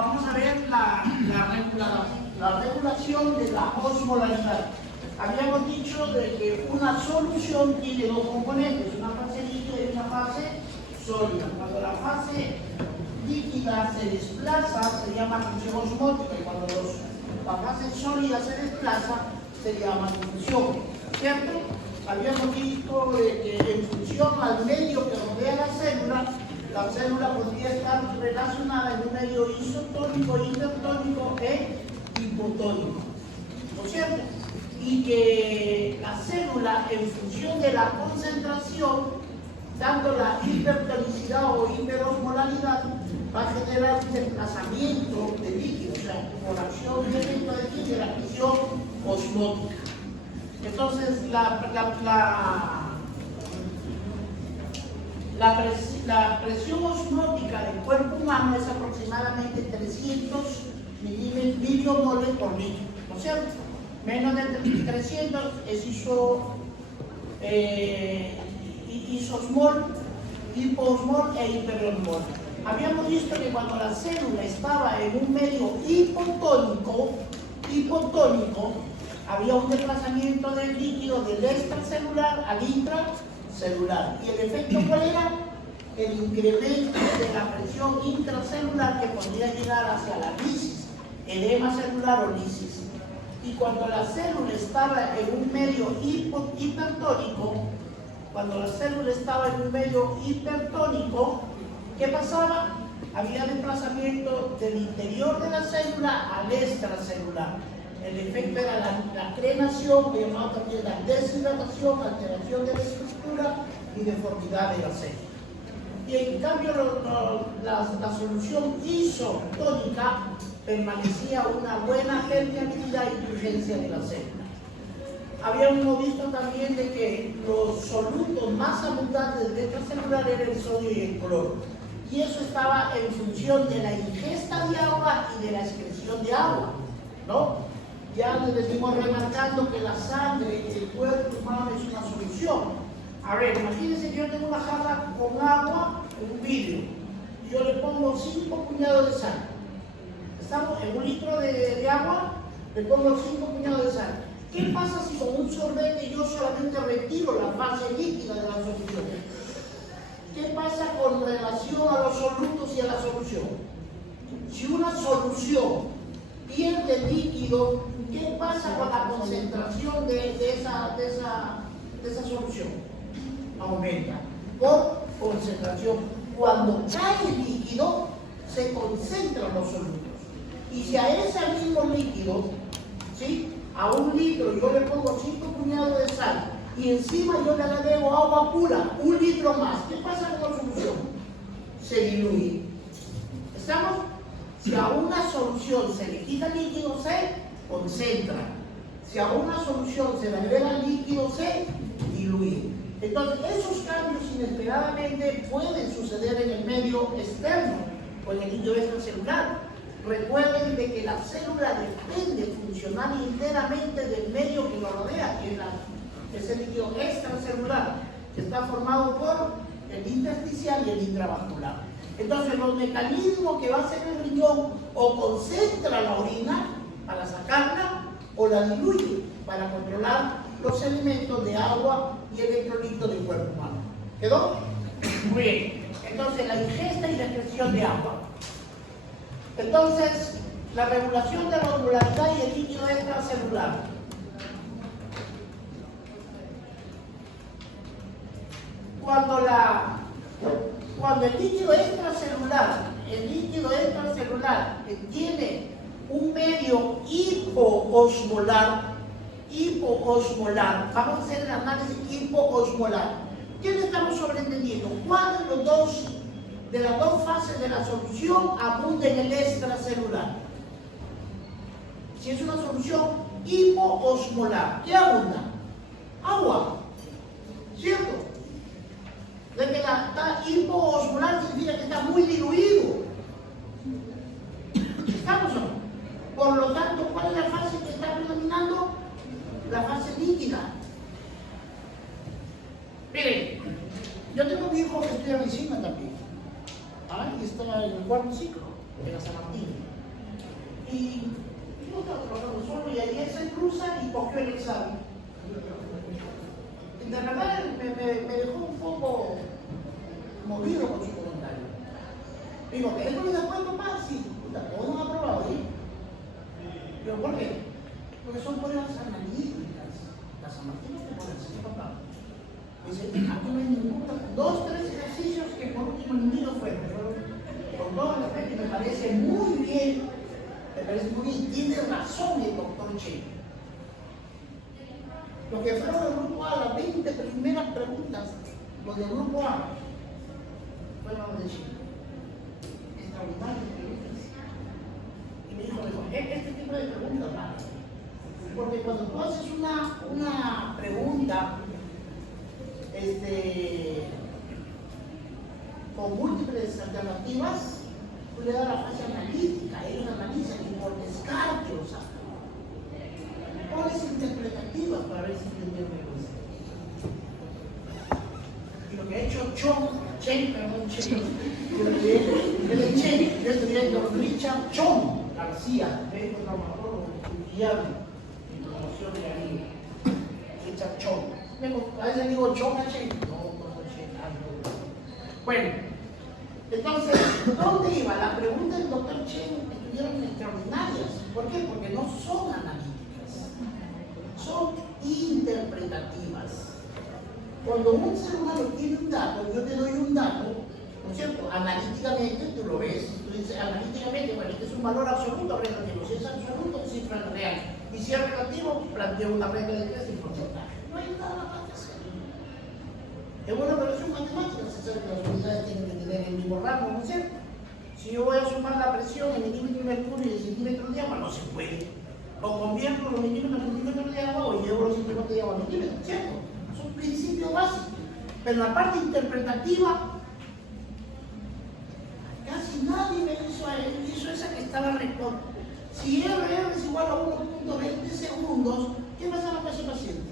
vamos a ver la regulación de la osmolaridad. Habíamos dicho de que una solución tiene dos componentes, una fase líquida y una fase sólida. Cuando la fase líquida se desplaza, se llama función osmótica, y cuando la fase sólida se desplaza, se llama función, ¿cierto? Habíamos visto de que en función al medio que rodea la célula podría estar relacionada en un medio isotónico, hipertónico e hipotónico, ¿no es cierto? Y que la célula, en función de la concentración, tanto la hipertonicidad o hiperosmolaridad, va a generar un desplazamiento de líquido, o sea, por acción directa de la presión osmótica. Entonces, la presión osmótica del cuerpo humano es aproximadamente 300 milimoles por litro, ¿no es cierto? Menos de 300 es isosmol, hiposmol e hiperosmol. Habíamos visto que cuando la célula estaba en un medio hipotónico, había un desplazamiento del líquido del extracelular al intracelular. ¿Y el efecto cuál era? El incremento de la presión intracelular que podría llegar hacia la lisis, edema celular o lisis. Y cuando la célula estaba en un medio hipertónico, ¿qué pasaba? Había desplazamiento del interior de la célula al extracelular. El efecto era la crenación, que llamamos también la deshidratación, alteración de la estructura y deformidad de la célula. Y en cambio la solución isotónica permanecía una buena permeabilidad y turgencia de la célula. Habíamos visto también de que los solutos más abundantes de extracelular eran el sodio y el cloro. Y eso estaba en función de la ingesta de agua y de la excreción de agua, ¿no? Ya les venimos remarcando que la sangre y el cuerpo humano es una solución. A ver, imagínense que yo tengo una jarra con agua en un vidrio y yo le pongo 5 puñados de sal. Estamos en un litro de agua, le pongo 5 puñados de sal. ¿Qué pasa si con un sorbete yo solamente retiro la fase líquida de la solución? ¿Qué pasa con relación a los solutos y a la solución? Si una solución pierde líquido, ¿qué pasa con la concentración de esa solución? Aumenta por concentración. Cuando cae el líquido, se concentran los solutos. Y si a ese mismo líquido, ¿sí?, a un litro yo le pongo 5 puñados de sal y encima yo le agrego agua pura, 1 litro más, ¿qué pasa con la solución? Se diluye. ¿Estamos? Si a una solución se le quita líquido, se concentra. Si a una solución se le agrega líquido, se diluye. Entonces, esos cambios inesperadamente pueden suceder en el medio externo o en el líquido extracelular. Recuerden de que la célula depende funcional enteramente del medio que lo rodea, que es el líquido extracelular, que está formado por el intersticial y el intravascular. Entonces, los mecanismos que va a hacer el riñón o concentra la orina para sacarla o la diluye para controlar los elementos de agua y electrolitos del cuerpo humano. ¿Quedó? Muy bien. Entonces, la ingesta y la excreción de agua. Entonces, la regulación de la osmolaridad y el líquido extracelular. Cuando el líquido extracelular tiene un medio hipoosmolar, vamos a hacer el análisis hipoosmolar. ¿Qué le estamos sobreentendiendo? ¿Cuál de las dos fases de la solución abunda en el extracelular? Si es una solución hipoosmolar, ¿qué abunda? Agua, ¿cierto? De que está hipoosmolar significa que está muy diluido. ¿Estamos o no? Por lo tanto, ¿cuál es la fase que está predominando? La fase líquida. Miren, yo tengo un hijo que estudia medicina también. Y está en el 4º ciclo. en la San Martín. Y yo estaba trabajando solo y ahí él se cruza y cogió el examen. Y de verdad me dejó un poco movido con su comentario. Digo, ¿que esto me da cuenta más? Sí, todos han aprobado, ¿sí? ¿Pero por qué? Porque son pruebas analíticas. La San Martín no te pone así, papá. Dice, aquí no hay ninguna, 2, 3 ejercicios que por último ni lo fueron. Con todo el respeto, me parece muy bien, tiene razón el doctor Che. Lo que fueron del grupo A, las 20 primeras preguntas, los del grupo A, fueron los de Chile. Extraordinarias preguntas. Y me dijo, este tipo de preguntas, ¿vale? Porque cuando tú haces una pregunta, con múltiples alternativas, tú le das la fase analítica, ellos analizan y por descarte lo sacan. Pones interpretativas para ver si entendieron el concepto. Y lo que ha hecho yo estudié con Richard Chong García, médico traumatólogo, guiado en promoción de la vida. Richard Chong. A veces digo Chong a Chen, no Chen, algo. Bueno, entonces, ¿dónde iba? La pregunta del doctor Chen estuvieron extraordinarias. ¿Por qué? Porque no son analíticas, son interpretativas. Cuando un ser humano tiene un dato, yo te doy un dato, ¿no es cierto? Analíticamente tú lo ves, tú dices analíticamente, bueno, este es un valor absoluto o relativo. Si es absoluto, cifra real. Y si es relativo, planteo una regla de 3 y porcentaje. No hay nada más que hacer. Es buena operación matemática, se sabe que las unidades tienen que tener el mismo rango, ¿no es cierto? Si yo voy a sumar la presión en milímetros de mercurio y en centímetros de agua, no se puede. O convierto los milímetros en centímetros de agua o llevo los centímetros de agua a milímetros, ¿cierto? Son principios básicos. Pero en la parte interpretativa, casi nadie me hizo esa que estaba respondiendo. Si R es igual a 1.20 segundos, ¿qué pasa con ese paciente?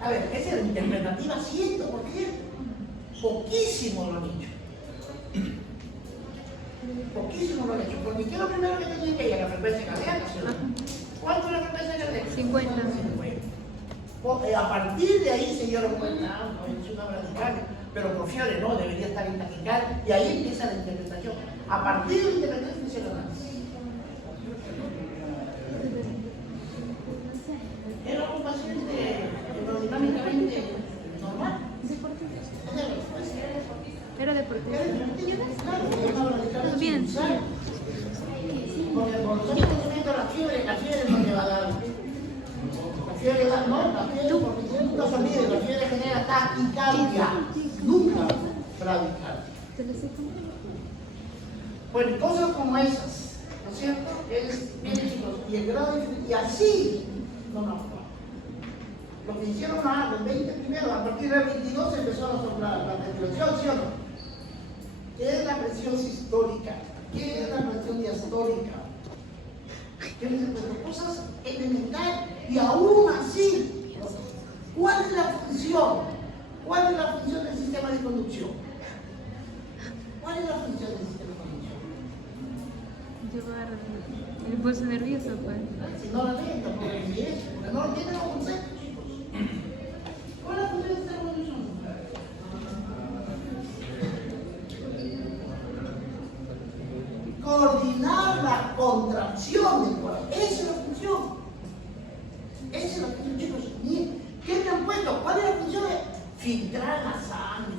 A ver, esa es la interpretativa 100%, poquísimo lo han hecho. Poquísimo lo han hecho, porque ¿qué es lo primero que tenía que ir a la frecuencia cardíaca? ¿Cuánto es la frecuencia cardíaca? 50. A partir de ahí se dieron cuenta, no es una bradicardia, pero Profiore no, debería estar en taquicardia, y ahí empieza la interpretación. A partir de la interpretación empieza el análisis. Era un paciente hemodinámicamente normal. Era deportista. Claro, bien. Porque por nosotros teniendo la fiebre no te va a dar. La fiebre da, no, la fiebre, porque nunca se olvide, la fiebre genera taquicardia, nunca bradicardia. Bueno, cosas como esas, ¿no es cierto? Miren chicos, y el grado de, y así no nos va. Lo que hicieron los 20 primeros, a partir del 22 empezó la ventilación, ¿sí o no? ¿Qué es la presión sistólica? ¿Qué es la presión diastólica? ¿Qué les encuentro? Cosas elementales. Y aún así, ¿cuál es la función? ¿Cuál es la función del sistema de conducción? ¿Cuál es la función del sistema de conducción? Llevar el impulso nervioso, pues. Si no la leen, tampoco porque no lo tienen los conceptos, chicos. ¿Cuál es la función del sistema de conducción? Coordinar la contracción del corazón. Esa es la función. Esa es la función, chicos. ¿Qué me han puesto? ¿Cuál es la función? Filtrar la sangre.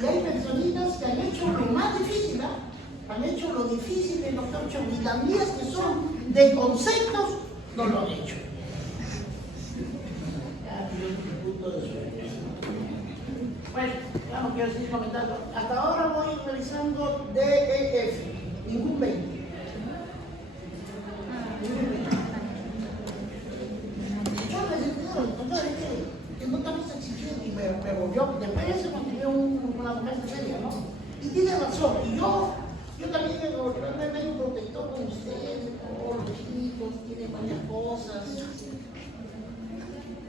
Y hay personitas que han hecho lo más difícil, ¿eh? Han hecho lo difícil del doctor Chong, y las mías que son de conceptos no lo han hecho. Bueno, ya no quiero seguir comentando. Hasta ahora voy revisando DEF, ningún 20. Que no estamos exigiendo, y me volvió, después se construyó una mujer seria, ¿no? Y tiene razón, y yo también me medio protector con ustedes, con los chicos, tienen varias cosas.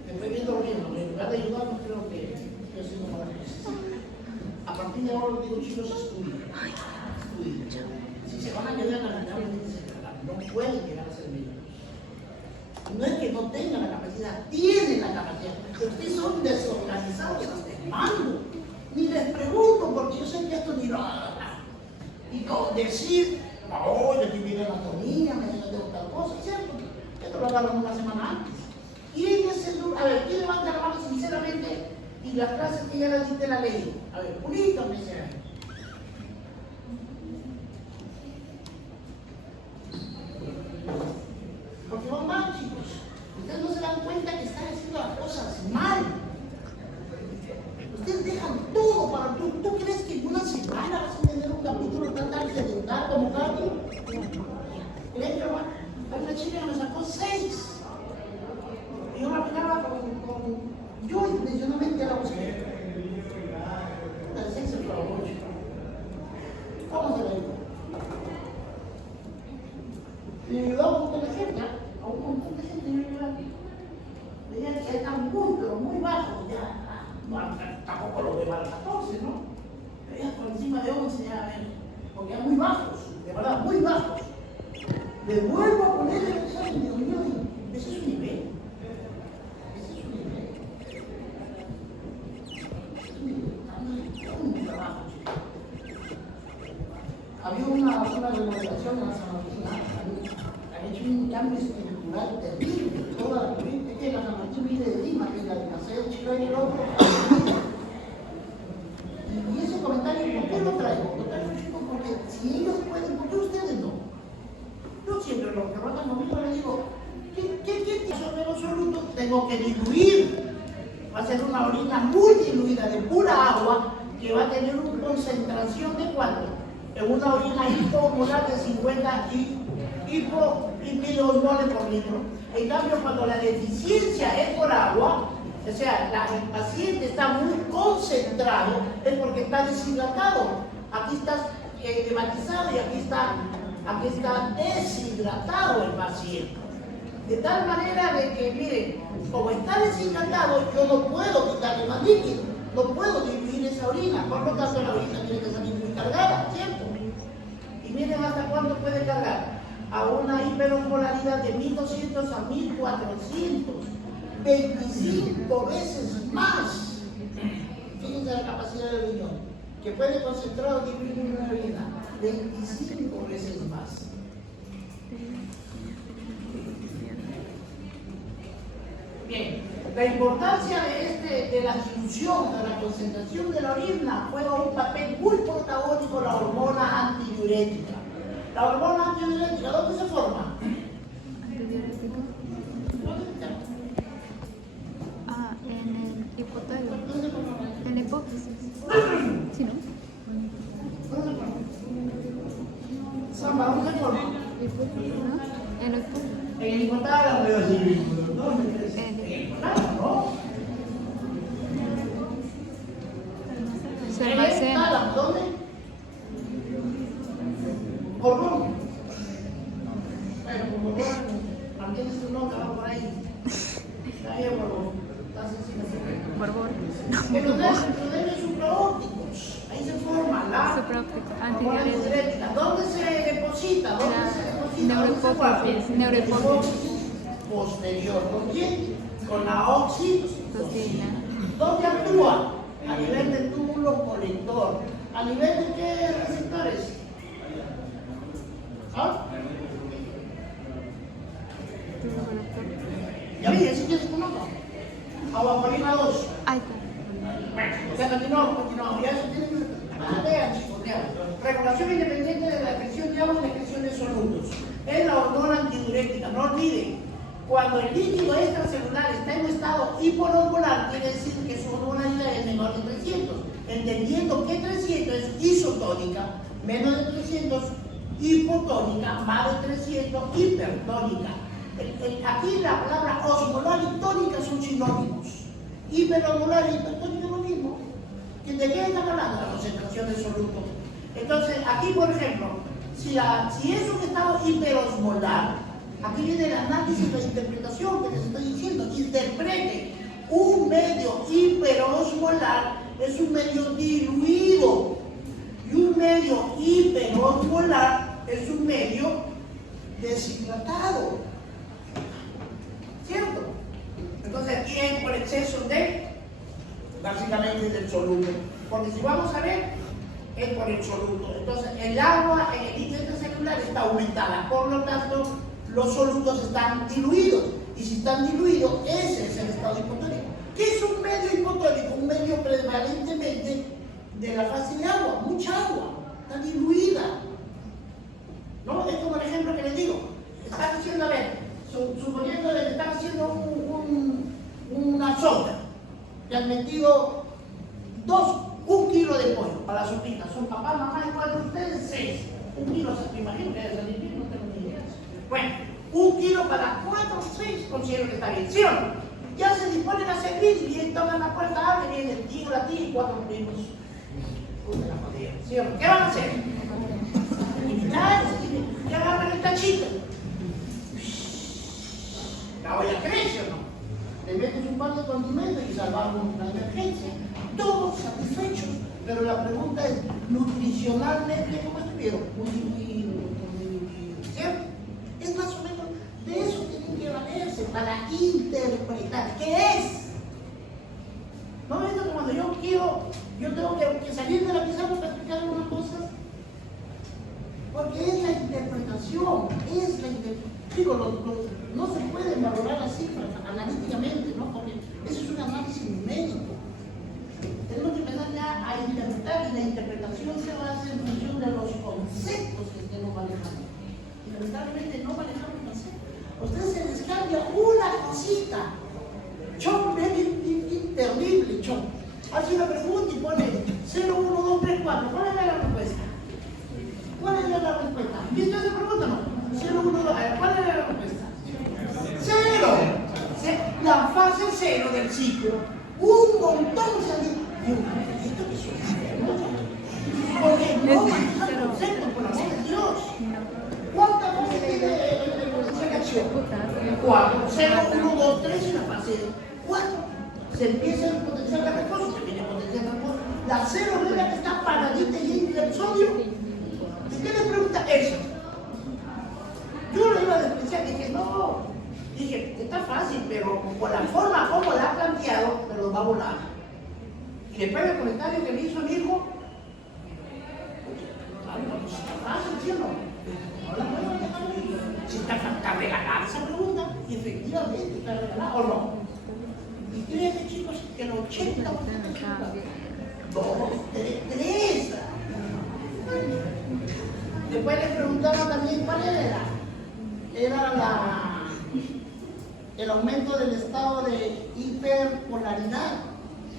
Me estoy viendo bien, en lugar de ayudarnos, creo que estoy haciendo malas cosas. fin de ahora digo, chicos, estudien. Si se van a quedar lamentablemente se quedarán. No pueden llegar a ser médicos. No es que no tengan la capacidad, tienen la capacidad. Ustedes son desorganizados hasta el mango. Ni les pregunto porque yo sé que esto ni lo y no decir, no, yo aquí viene anatomía, me de otra cosa, ¿cierto? Esto lo hablaron una semana antes. Y en ese lugar, a ver, ¿quién levanta la mano sinceramente? Y las clases que ya las diste la ley. A ver, Julito, me dice. Porque van mal, chicos. Ustedes no se dan cuenta que están haciendo las cosas mal. Ustedes dejan todo para tú. ¿Tú crees que en una semana vas a entender un capítulo tan trascendental como cambio? ¿Crees que hay una chica que me sacó 6? Y yo la miraba con yo intencionalmente la busqué. La 6 se fue a 8. ¿Cómo se la digo? Me ayudó a un montón de gente, a un montón de gente me ayudó. Veía que están muy, pero muy bajos, ya, no, tampoco lo de para 14, ¿no? Veía por encima de 11 ya, porque eran muy bajos, de verdad, muy bajos. Le vuelvo a poner el examen, digo, mío, ese es su nivel. Ese es su nivel. Un trabajo, chicos. Había una remodelación en la San Martín, han hecho un cambio estructural terrible. Toda la corriente, es que la San Martín viene de Lima, que es la de Maceo, Chile y el otro. Y ese comentario, ¿por qué lo traigo? Lo traigo, chicos, porque si ellos pueden, ¿por qué ustedes no? Yo siempre lo que rotan conmigo le digo, ¿qué sobre los absolutos? Tengo que diluir. Va a ser una orina muy diluida de pura agua que va a tener una concentración de ¿cuánto? En una orina hipomolar de 50 y miliosmoles por litro. En cambio, cuando la deficiencia es por agua, o sea, el paciente está muy concentrado, es porque está deshidratado. Aquí está hematizado y aquí está deshidratado el paciente. De tal manera de que, miren, como está deshidratado, yo no puedo quitarle más líquido, no puedo diluir esa orina, por lo tanto la orina tiene que salir muy cargada, ¿cierto? Y miren hasta cuánto puede cargar, a una hiperosmolaridad de 1200 a 1400, 25 veces más. Fíjense la capacidad del riñón, que puede concentrar o diluir una orina, 25 veces más. Bien, la importancia de la dilución, de la concentración de la orina juega un papel muy protagónico la hormona antidiurética. La hormona antidiurética, ¿dónde se forma? En el hipotálamo. En la hipófisis. ¿Sí, no? ¿Dónde se forma? Samba, ¿dónde se forma? ¿No? En la hipófisis. En el hipotálamo, ¿no? En el hipotálamo, ¿no? Se En el almacena. hipotálamo, ¿dónde? Hormón. Bueno, como mantiene su nota, va por ahí. Está bien, Borbón. Está sencillo. Borbón. Entonces, supraópticos. Ahí se forma la Supraóptico. hormona antidiurética. ¿Dónde se deposita? ¿Dónde se deposita? Neurohipófisis. Neurohipófisis. Posterior. ¿Con quién? Con la oxitocina. Tosina. ¿Dónde actúa? A nivel del túbulo colector. ¿A nivel de qué receptores? ¿Ah? Ya vi, ¿sí tienes tu nota? Aguapolina 2. Ahí está. Bueno, ya continuamos. Ya eso tiene que... Vean, chicos, vean. Regulación independiente de la excreción de agua y la excreción de solutos. Es la hormona antidiurética, no olviden. Cuando el líquido extracelular está en un estado hiperosmolar, quiere decir que su osmolaridad es menor de 300. Entendiendo que 300 es isotónica, menos de 300 hipotónica, más de 300 hipertónica. Aquí la palabra osmolar y tónica son sinónimos. Hiperosmolar y hipertónica es lo mismo. ¿De qué están hablando? La concentración de solutos. Entonces, aquí, por ejemplo, si es un estado hiperosmolar, aquí viene el análisis de la interpretación que les estoy diciendo. Interprete. Un medio hiperosmolar es un medio diluido diluido. Y un medio hiperosmolar es un medio deshidratado. ¿Cierto? Entonces aquí hay por exceso de, básicamente del soluto. Porque si vamos a ver, es por el soluto. Entonces el agua en el líquido celular está aumentada. Por lo tanto, los solutos están diluidos. Y si están diluidos, ese es el estado hipotónico. ¿Qué es un medio hipotónico? Un medio prevalentemente de la fase de agua, mucha agua, está diluida. ¿No? Es como el ejemplo que les digo. Están haciendo, a ver, suponiendo que están haciendo una sopa. Le han metido 1 kilo de pollo para la sopita. Son papá, mamá y 4, ustedes 6. 1 kilo, me imagino que debe salir bien, no tengo ni idea. Bueno, 1 kilo para 4, 6, considero que está bien, ¿sí o no? Ya se disponen a servir y vienen, toman la puerta, abren, viene el tío, la tía y 4 primos. ¿Sí o no? ¿Qué van a hacer? Ya agarran el tachito. La olla crece o no. Le metes un par de condimentos y salvamos una emergencia. Todos satisfechos. Pero la pregunta es, nutricionalmente, ¿cómo estuvieron? Muy ¿cierto? Es más o menos de eso tienen que valerse para interpretar. ¿Qué es? ¿No ves que cuando yo tengo que salir de la pizarra para explicar algunas cosas? Porque es la interpretación, digo, no se pueden valorar las cifras analíticamente, ¿no? Porque eso es un análisis numérico. Tenemos que empezar ya a interpretar y la interpretación se va a hacer en función de los conceptos que estemos manejando. Y lamentablemente no manejamos conceptos. A ustedes se les cambia una cosita. Chon, es terrible, Chon. Hace una pregunta y pone 0, 1, 2, 3, 4. ¿Cuál es la respuesta? ¿Cuál es la respuesta? ¿Viste esa pregunta o no? 0, 1, 2, ¿cuál es la respuesta? 0. La fase 0 del ciclo. Un montón se ha dicho. ¿Esto qué sucede? Porque no manejan conceptos, por amor de Dios. ¿Cuántas fases tiene el potencial de acción? 4. 0, 1, 2, 3 y la fase 4. Se empieza el potencial de reposo, se viene el potencial de reposo. La 0 es la que está paradita y entra el sodio. ¿Y qué le pregunta eso? Yo lo iba a despreciar, dije, no. Dije, está fácil, pero por la forma como la ha planteado, me lo va a volar. Y después del comentario que me hizo mi hijo, pues está fácil, ¿sí o no? No la puedo dejar. Si está regalada esa pregunta, y efectivamente está regalada, ¿o no? Y créanme, chicos, que el 80% dos, tres. Después les preguntaron también cuál era. Era el aumento del estado de hiperpolaridad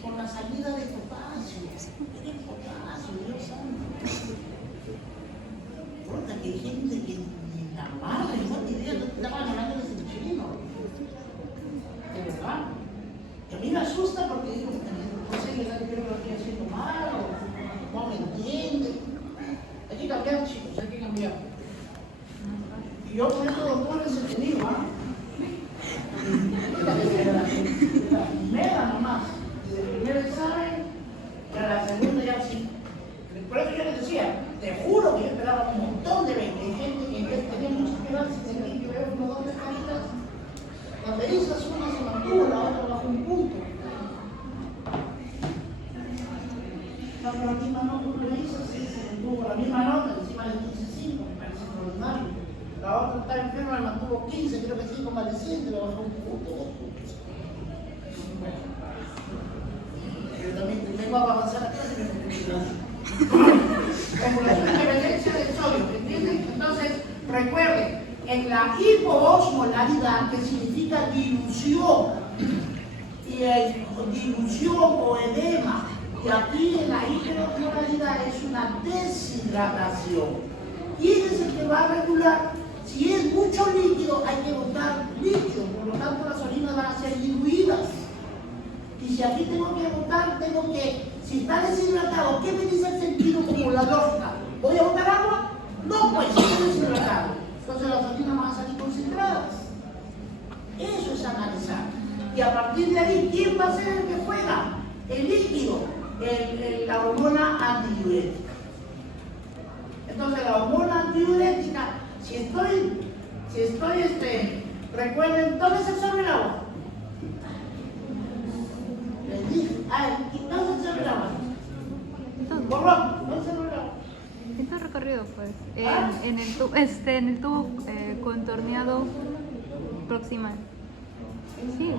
por la salida de potasio. El potasio, Dios santo. Porque hay gente que ni la madre, no tiene idea, no estaban hablando de chino. De verdad. Y a mí me asusta porque digo, no sé, yo creo que lo estoy haciendo mal o no me entiende. Hay que cambiar, chicos, hay que cambiar. Y yo por eso, doctor, es entretenido, ¿ah? La primera nomás, desde el primer examen, y a la segunda ya sí. Por eso yo les decía, te juro que yo esperaba un montón de 20. Hay gente que tenía mucha esperanza en mí, que veo como 2 caritas. Cuando hizo una se mantuvo, la otra bajó un punto. La misma nota que me hizo, sí, se mantuvo la misma nota, encima de 15.5, me parece extraordinario. La otra está enferma, me mantuvo 15, creo que 5 convaleciente, le bajó un punto, 2 puntos. Bueno, yo también tengo a avanzar a clase y me metí como la independencia del sodio, ¿entienden? Entonces, recuerden, en la hipoosmolaridad, que significa dilución, y dilución o edema, y aquí en la hiperosmolaridad es una deshidratación. ¿Quién es el que va a regular? Si es mucho líquido, hay que botar líquido, por lo tanto las orinas van a ser diluidas. Y si aquí tengo que botar, si está deshidratado, ¿qué me dice el sentido como la lógica? ¿Voy a botar agua? No, pues, está deshidratado. Entonces las orinas van a salir concentradas. Eso es analizar. Y a partir de ahí, ¿quién va a ser el que juega? El líquido, el la hormona antidiurética. Entonces la hormona antidiurética, recuerden, ¿dónde se absorbe el agua? Les dije, ¿dónde se absorbe el agua? ¿Dónde se absorbe el agua? En todo recorrido, pues. En el tubo contorneado proximal. Sí.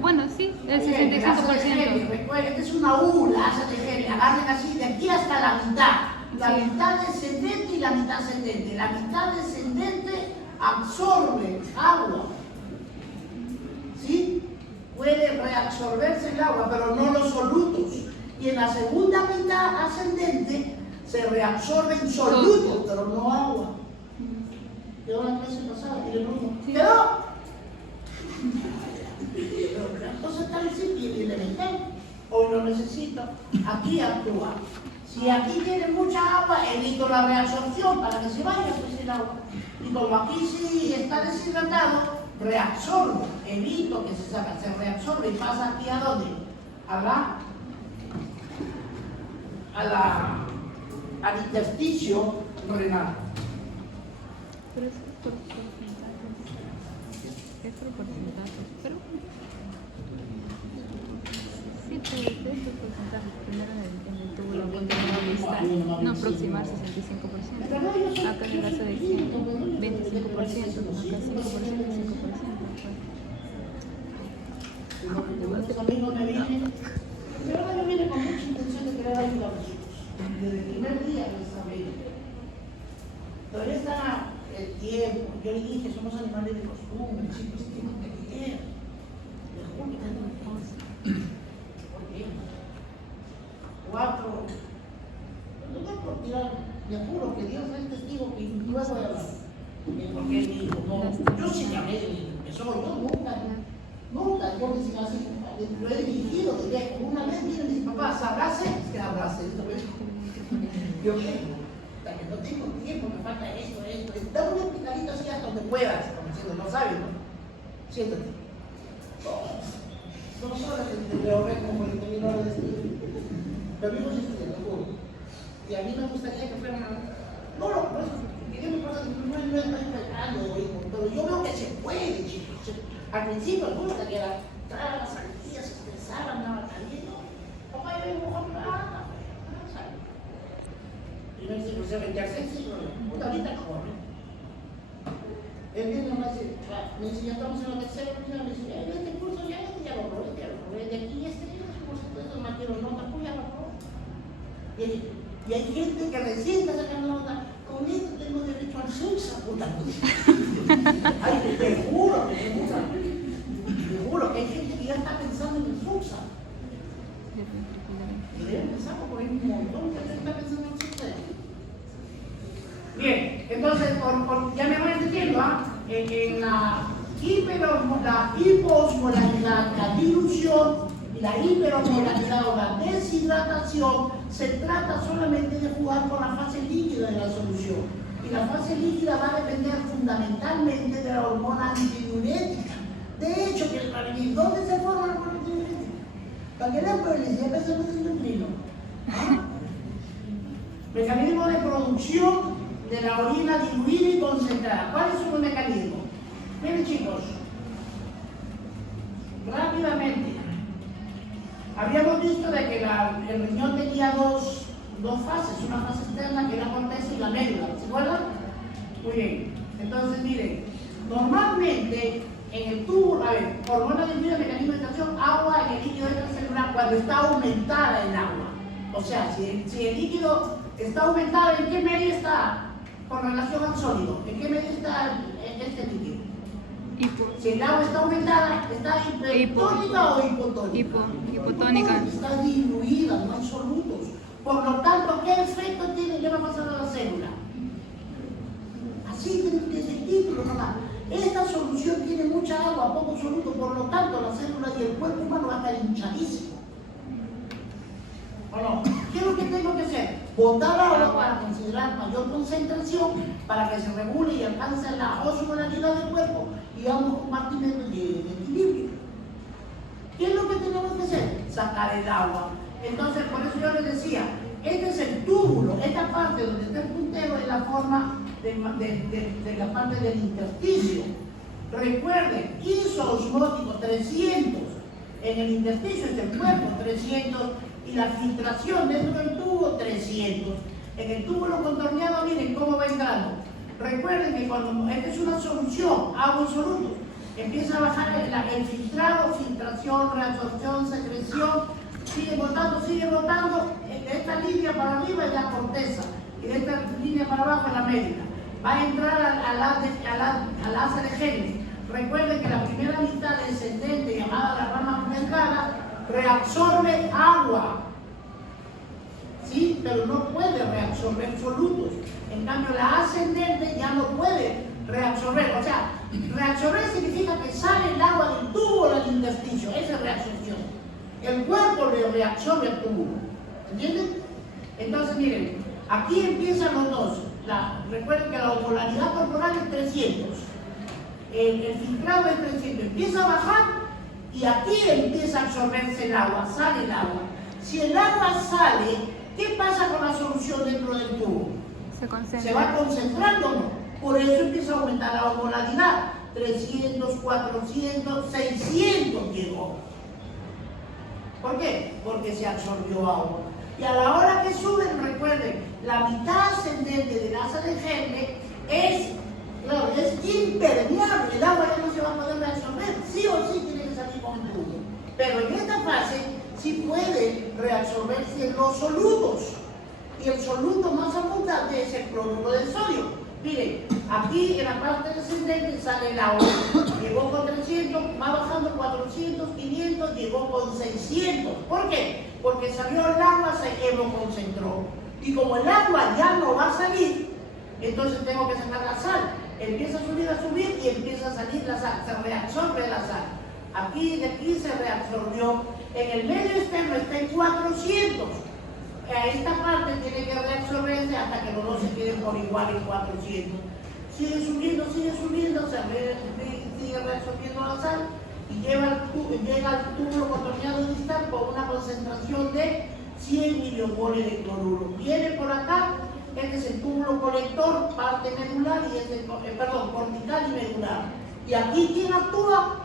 Bueno, sí, el 65%. Recuerden, esta es una U, la asa de Henle. Agarren así de aquí hasta la mitad. La mitad descendente y la mitad ascendente. La mitad descendente absorbe agua. ¿Sí? Puede reabsorberse el agua, pero no los solutos. Y en la segunda mitad ascendente se reabsorben solutos, pero no agua. Quedó la clase pasada y le pregunto, ¿quedó? Pero la cosa está simple y elemental. Hoy lo necesito. Aquí actúa. Si aquí tiene mucha agua, evito la reabsorción para que se vaya pues el agua. Y como aquí sí está deshidratado, reabsorbo, evito que se reabsorbe y pasa aquí a dónde? Al intersticio renal. Pero eso es por porcentajes. Es por porcentajes. Pero sí, pues de estos porcentajes. Primero en el túbulo contorneado distal. No, proximal 65%. Acá en el caso de 25%. Acá 5%, 5%. Los amigos me vienen. De verdad yo vine con mucha intención de querer ayudar a los chicos. Desde el primer día les hablé. Todavía está el tiempo. Yo le dije, somos animales de costumbre, chicos, tienen que leer. Les juro que tengo una cosa. ¿Por qué? 4. No es por tirar, le juro que Dios es testigo que luego de hablar. Porque él dijo, no, yo sí llamé de mi profesor, yo nunca, yo decía así, lo he dirigido de lejos. Una vez vino y me dice, papá, ¿se abrace? Es que abrace. Yo qué, hasta que no tengo tiempo, me falta esto. Dame un explicadito así hasta donde puedas, como diciendo, no sabes, ¿no? Siéntate. 2 horas de ahorré como 20.000 horas de estudio. Pero vivo sin estudio, lo juro. Y a mí me gustaría que fuera no, por eso, que yo me pasa que no estoy pegando, pero yo veo que se puede, chicos. Al principio, algunos que era, traban las sandías, se estresaban, andaban cayendo. Papá, yo vengo con plata. Primer ciclo, el tercer ciclo, puta, ahorita corre. Él viene y me dice, ya estamos en la tercera, me dice, este curso ya lo probé, de aquí este curso, estos materos notas, pues ya lo probé. Y hay gente que recién está sacando nota, con esto tengo derecho al SUSA, puta. Ay, te juro que hay gente que ya está pensando en el SUSA. Y debe empezar por ahí un montón que está pensando en el SUSA. Bien, entonces, ya me voy entendiendo, en la hiposmolaridad, la dilución, la hiperosmolaridad o la deshidratación, se trata solamente de jugar con la fase líquida de la solución. Y la fase líquida va a depender fundamentalmente de la hormona antidiurética. De hecho, ¿dónde se forma la hormona antidiurética? Para que la policía pese en el trino. Mecanismo de producción de la orina diluida y concentrada. ¿Cuál es su mecanismo? Miren, chicos, rápidamente. Habíamos visto de que el riñón tenía dos fases, una fase externa que era la corteza y la médula, ¿se acuerdan? Muy bien, entonces miren, normalmente en el tubo, hormona diluida, mecanismo de extracción, agua en el líquido extracelular cuando está aumentada el agua. O sea, si el líquido está aumentado, ¿en qué medio está? Con relación al sólido, ¿en qué medio está este líquido? Si el agua está aumentada, ¿está hipertónica o hipotónica? Hipotónica. Está diluida, no hay solutos. Por lo tanto, ¿qué efecto le va a pasar a la célula? Así es el título nomás. Esta solución tiene mucha agua, poco soluto, por lo tanto, la célula y el cuerpo humano va a estar hinchadísimo. ¿O no? ¿Qué es lo que tengo que hacer? Botar agua para considerar mayor concentración, para que se regule y alcance la osmolaridad del cuerpo y ambos compartimentos lleguen en equilibrio. ¿Qué es lo que tenemos que hacer? Sacar el agua. Entonces, por eso yo les decía, parte donde está el puntero es la forma de la parte del intersticio. Recuerden, isoosmótico 300, en el intersticio es el cuerpo 300 y la filtración dentro del tubo 300. En el túbulo contorneado, miren cómo va entrando. Recuerden que cuando esta es una solución, agua y solutos, empieza a bajar el filtrado, filtración, reabsorción, secreción, sigue botando, de esta línea para arriba es la corteza y de esta línea para abajo es la médula. Va a entrar al asa de genes. Recuerden que la primera mitad descendente, llamada la rama penetrada, reabsorbe agua, ¿sí? Pero no puede reabsorber solutos. En cambio, la ascendente ya no puede reabsorber. O sea, reabsorber significa que sale el agua del tubo del intersticio. Esa es reabsorción. El cuerpo le reabsorbe el tubo. ¿Entienden? Entonces, miren, aquí empiezan los dos. Recuerden que la osmolaridad corporal es 300. El filtrado es 300. Empieza a bajar y aquí empieza a absorberse el agua, sale el agua. Si el agua sale, ¿qué pasa con la solución dentro del tubo? Se va concentrando, ¿no? Por eso empieza a aumentar la osmolaridad. 300, 400, 600 llegó. ¿Por qué? Porque se absorbió agua. Y a la hora que suben, recuerden, la mitad ascendente del asa de Henle es impermeable. El agua ya no se va a poder reabsorber. Sí o sí tiene que salir con el tubo. Pero en esta fase sí puede reabsorberse los solutos. Y el soluto más abundante es el cloruro de sodio. Miren, aquí en la parte descendente sale el agua. Llegó con 300, va bajando 400, 500, llegó con 600. ¿Por qué? Porque salió el agua, se hemoconcentró. Y como el agua ya no va a salir, entonces tengo que sacar la sal. Empieza a subir y empieza a salir la sal. Se reabsorbe la sal. Aquí de aquí se reabsorbió. En el medio externo está en 400. A esta parte tiene que reabsorberse hasta que los dos se queden por igual en 400. Sigue subiendo, sigue sigue reabsorbiendo la sal y llega al túbulo contorneado distal con una concentración de 100 milimoles de cloruro. Viene por acá, este es el túbulo colector, parte medular, y este, cortical y medular. Y aquí, ¿quién actúa?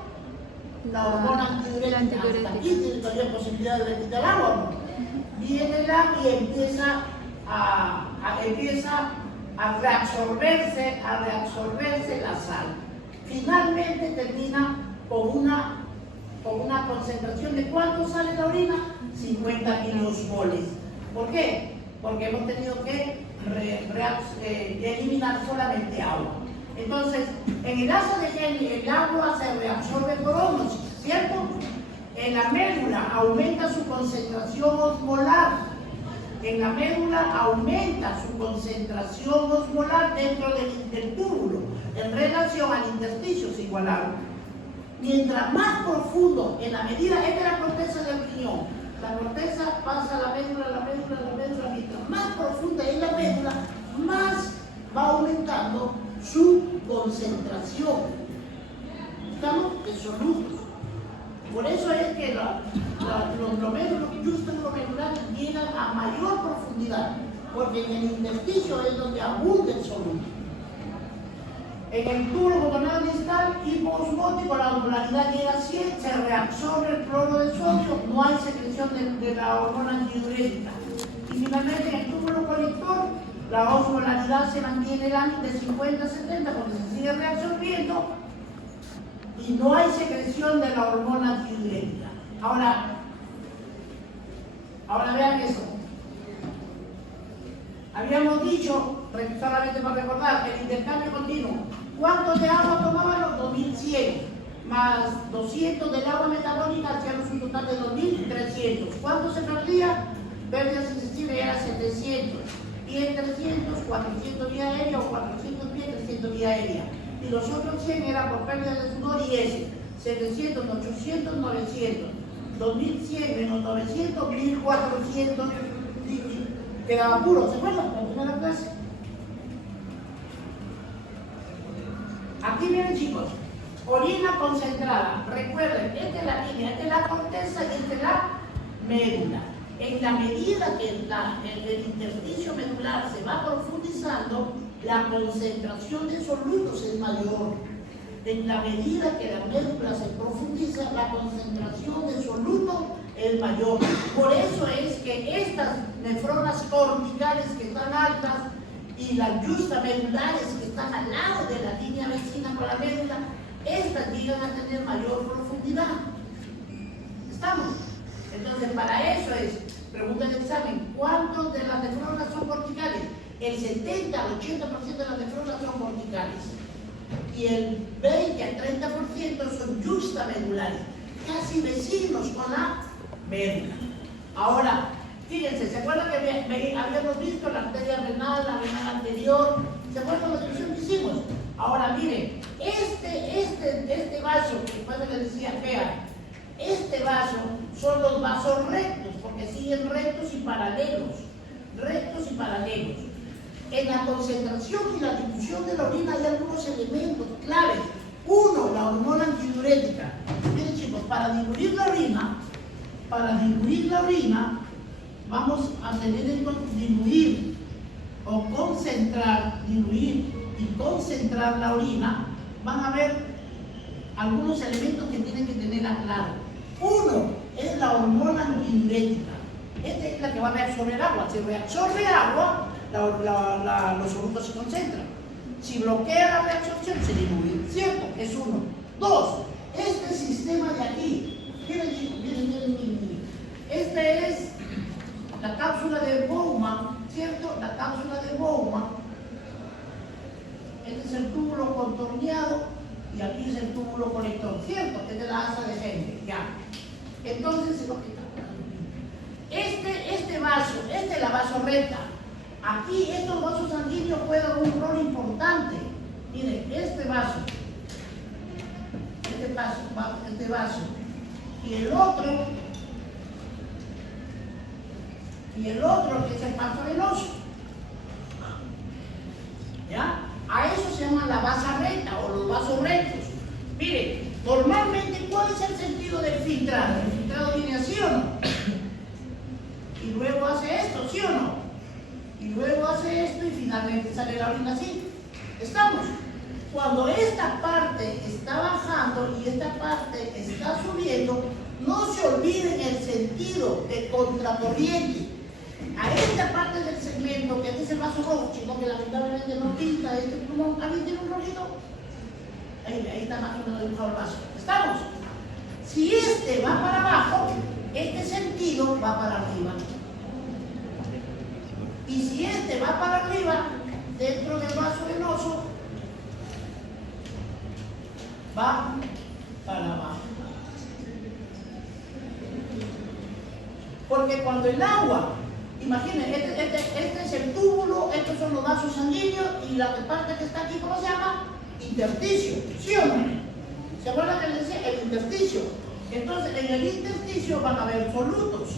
La hormona antidiurética. Hasta aquí tiene todavía posibilidad de retirar agua, ¿no? Viene el agua y empieza a reabsorberse la sal. Finalmente termina con una concentración de ¿cuánto sale la orina? 50 kilosmoles. ¿Por qué? Porque hemos tenido que eliminar solamente agua. Entonces, en el asa de Henle el agua se reabsorbe por ósmosis, ¿cierto? En la médula aumenta su concentración osmolar. En la médula aumenta su concentración osmolar dentro del túbulo en relación al intersticio es igualado. Mientras más profundo, en la medida, esta es la corteza del riñón. La corteza pasa a la médula, mientras más profunda es la médula, más va aumentando su concentración. ¿Estamos? De solutos. Por eso es que los glomérulos justoglomerulares llegan a mayor profundidad, porque en el intersticio es donde abunda el soluto. En el túbulo contorneado distal hipoosmótico la osmolaridad llega a 100, se reabsorbe el cloro de sodio, no hay secreción de la hormona antidiurética. Y finalmente en el túbulo colector la osmolaridad se mantiene de 50 a 70 porque se sigue reabsorbiendo y no hay secreción de la hormona antidiurética. Ahora vean eso. Habíamos dicho, solamente para recordar, el intercambio continuo. ¿Cuántos de agua tomábamos? 2100. Más 200 del agua metabólica, hacíamos un total de 2300. ¿Cuánto se perdía? Pérdidas sensibles era 700. Vía 300, 400 vía aérea o 400 vía 300 vía aérea. Y los otros 100 eran por pérdida de sudor y ese. 700, 800, 900. 2100 menos 900, 1400. Quedaba puro, ¿se acuerdan? La primera clase. Aquí vienen, chicos. Orina concentrada. Recuerden, esta es la línea, esta es la corteza y esta es la médula. En la medida que el intersticio medular medular se va profundizando, la concentración de solutos es mayor. En la medida que la médula se profundiza, la concentración de soluto es mayor. Por eso es que estas nefronas corticales que están altas y las justamedulares que están al lado de la línea vecina con la médula, estas llegan a tener mayor profundidad. ¿Estamos? Entonces, para eso es, pregunta el examen, ¿cuántos de las nefronas son corticales? El 70 al 80% de las nefronas son corticales. Y el 20 al 30% son justamedulares, casi vecinos con la médula. Ahora, fíjense, ¿se acuerdan que habíamos visto la arteria renal, la renal anterior? ¿Se acuerdan la división que hicimos? Ahora, miren, este vaso, que después les decía Fea, este vaso son los vasos rectos, porque siguen rectos y paralelos. Rectos y paralelos. En la concentración y la difusión de la orina hay algunos elementos claves. Uno, la hormona antidiurética. Miren chicos, para diluir la orina, vamos a tener en cuenta diluir o concentrar, diluir y concentrar la orina. Van a ver algunos elementos que tienen que tener claro. Uno es la hormona antidiurética. Esta es la que va a reabsorber agua. Si reabsorbe agua, los solutos se concentran. Si bloquea la reabsorción, se diluye. ¿Cierto? Es uno. Dos, este sistema de aquí. Miren, chicos, miren. Esta es la cápsula de Bowman, ¿cierto? La cápsula de Bowman. Este es el túbulo contorneado y aquí es el túbulo colector, ¿cierto? Este es la asa de Henle, ya. Entonces, este vaso, esta es la vasorreta. Aquí estos vasos sanguíneos juegan un rol importante. Miren, este vaso, y el otro que es el paso venoso. ¿Ya? A eso se llama la vasa recta o los vasos rectos. Miren, normalmente, ¿cuál es el sentido del filtrado? El filtrado viene así o no. Y luego hace esto, ¿sí o no? Y luego hace esto y finalmente sale la orina así. ¿Estamos? Cuando esta parte está bajando y esta parte está subiendo, no se olviden el sentido de contracorriente. A esta parte del segmento, que aquí es el vaso rojo, chico, que lamentablemente no pinta este pulmón, ¿alguien tiene un rojito? Ahí está más o menos dibujado el vaso. ¿Estamos? Si este va para abajo, este sentido va para arriba. Y si este va para arriba, dentro del vaso venoso, va para abajo. Porque cuando el agua, imaginen, este es el túbulo, estos son los vasos sanguíneos y la parte que está aquí, ¿cómo se llama? Intersticio, ¿sí o no? ¿Se acuerdan que les decía? El intersticio. Entonces, en el intersticio van a haber solutos.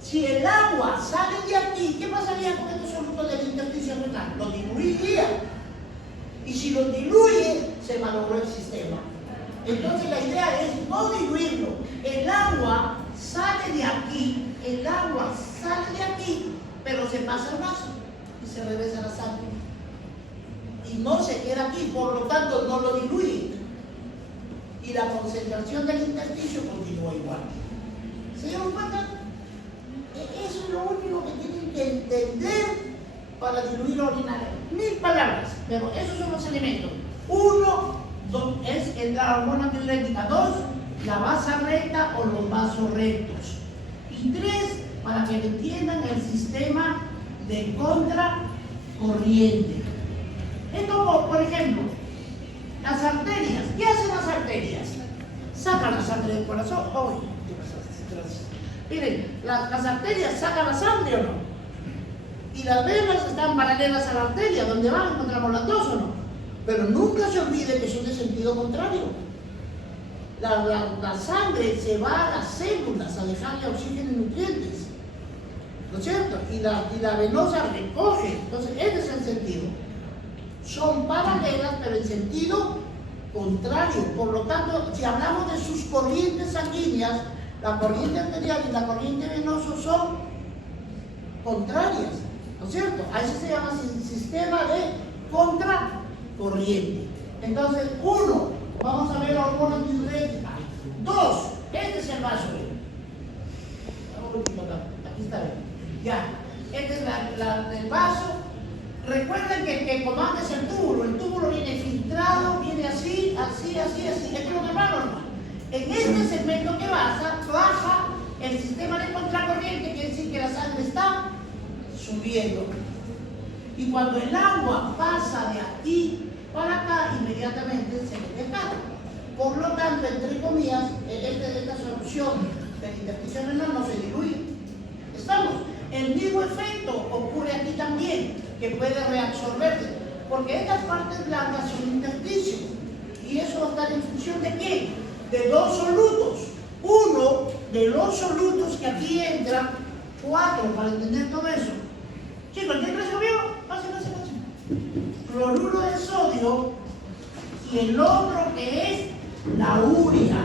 Si el agua sale de aquí, ¿qué pasaría con estos solutos del intersticio renal? Lo diluiría. Y si lo diluye, se malogró el sistema. Entonces, la idea es no diluirlo. El agua sale de aquí, pero se pasa al vaso y se regresa a la sangre. Y no se queda aquí, por lo tanto no lo diluye. Y la concentración del intersticio continúa igual. ¿Se dieron cuenta? Eso es lo único que tienen que entender para diluir la orina. 1000 palabras, pero esos son los elementos. Uno es la hormona antidiurética. 2, la vasa recta o los vasos rectos. Y 3, para que entiendan el sistema de contracorriente. Es como, por ejemplo, las arterias. ¿Qué hacen las arterias? Sacan la sangre del corazón. Miren, las arterias sacan la sangre o no. Y las venas están paralelas a la arteria, donde van encontramos las dos o no. Pero nunca se olvide que son de sentido contrario. La sangre se va a las células a dejarle oxígeno y nutrientes. ¿No es cierto? Y la venosa recoge. Entonces, ese es el sentido. Son paralelas, pero en sentido contrario. Por lo tanto, si hablamos de sus corrientes sanguíneas, la corriente arterial y la corriente venosa son contrarias. ¿no es cierto? A eso se llama sistema de contracorriente. Entonces, 1, vamos a ver la hormona diurética. 2, este es el vaso. Aquí está bien. Ya, este es el vaso. Recuerden que como antes el túbulo viene filtrado, viene así. Esto es lo normal. En este segmento que baja el sistema de contracorriente, quiere decir que la sangre está subiendo. Y cuando el agua pasa de aquí para acá, inmediatamente se le descarga. Por lo tanto, entre comillas, esta solución del intersticio renal no se diluye. ¿Estamos? El mismo efecto ocurre aquí también, que puede reabsorberse, porque estas partes blancas son intersticios. Y eso va a estar en función de ¿qué? De 2 solutos. Uno de los solutos que aquí entra, 4 para entender todo eso. Chicos, ¿qué precio vio? Pase. Cloruro de sodio y el otro que es la urea.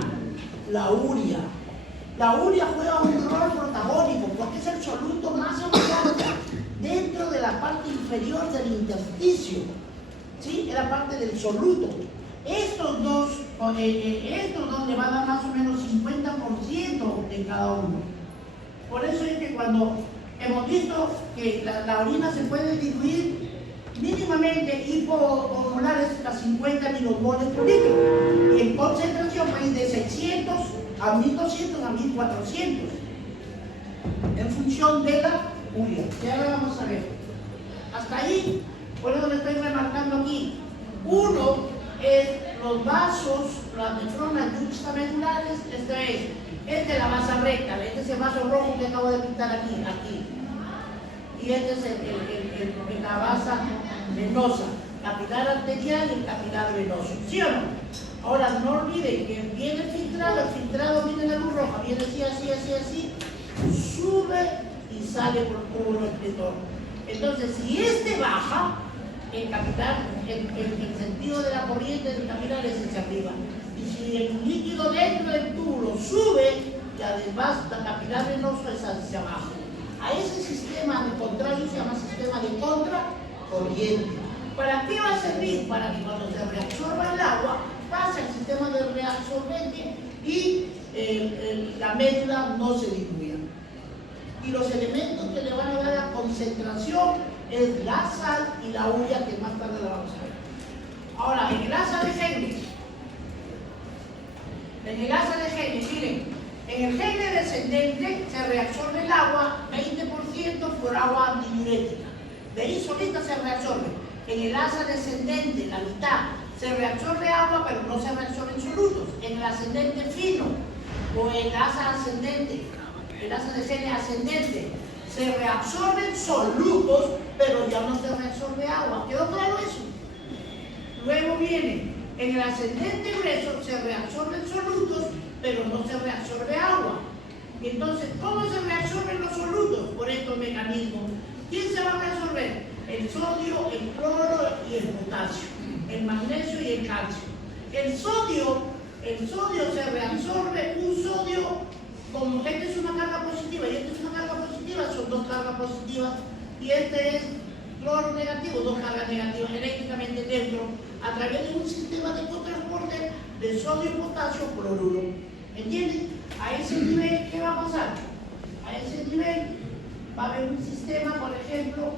La urea juega un rol protagónico porque es el soluto más abundante dentro de la parte inferior del intersticio. ¿Sí? Es la parte del soluto. Estos dos le van a dar más o menos 50% de cada uno. Por eso es que cuando hemos visto que la orina se puede diluir mínimamente hipoosmolares a 50 milimoles por litro. Y en concentración va a ir de 600 a 1200 a 1400. En función de la urea. Ya lo vamos a ver. Hasta ahí, por eso le estoy remarcando aquí. Uno es los vasos, las nefronas yuxtamedulares, este es la masa recta, este es el vaso rojo que acabo de pintar aquí. Y este es la masa venosa, capilar arterial y el capilar venoso. ¿Sí o no? Ahora, no olviden que viene el filtrado viene la luz roja, viene así, sube y sale por todo el excretor. Entonces, si este baja, el capilar, el sentido de la corriente del capilar es hacia arriba. Y si el líquido dentro del túbulo sube, y además el capilar venoso es hacia abajo. A ese sistema de contrario se llama sistema de contracorriente. ¿Para qué va a servir? Para que cuando se reabsorba el agua, pase el sistema de reabsorbente y la médula no se diluya. Y los elementos que le van a dar la concentración es la sal y la urea, que más tarde la vamos a ver. Ahora, en el asa de Henle, miren, en el Henle descendente se reabsorbe el agua 20% por agua antidiurética. De ahí solita se reabsorbe. En el asa descendente, la mitad, se reabsorbe agua, pero no se reabsorben solutos. En el ascendente fino o el asa ascendente, el asa de Henle ascendente, se reabsorben solutos, pero ya no se reabsorbe agua. ¿Quedó claro eso? Luego viene, en el ascendente grueso se reabsorben solutos, pero no se reabsorbe agua. Y entonces, ¿cómo se reabsorben los solutos? Por estos mecanismos. ¿Quién se va a reabsorber? El sodio, el cloro y el potasio, el magnesio y el calcio. El sodio se reabsorbe, un sodio, como este es una carga positiva y este es una carga positiva, son dos cargas positivas, y este es cloro negativo, dos cargas negativas eléctricamente dentro, a través de un sistema de cotransporte de sodio, potasio, cloruro. ¿Entienden? A ese nivel, ¿qué va a pasar? A ese nivel va a haber un sistema, por ejemplo,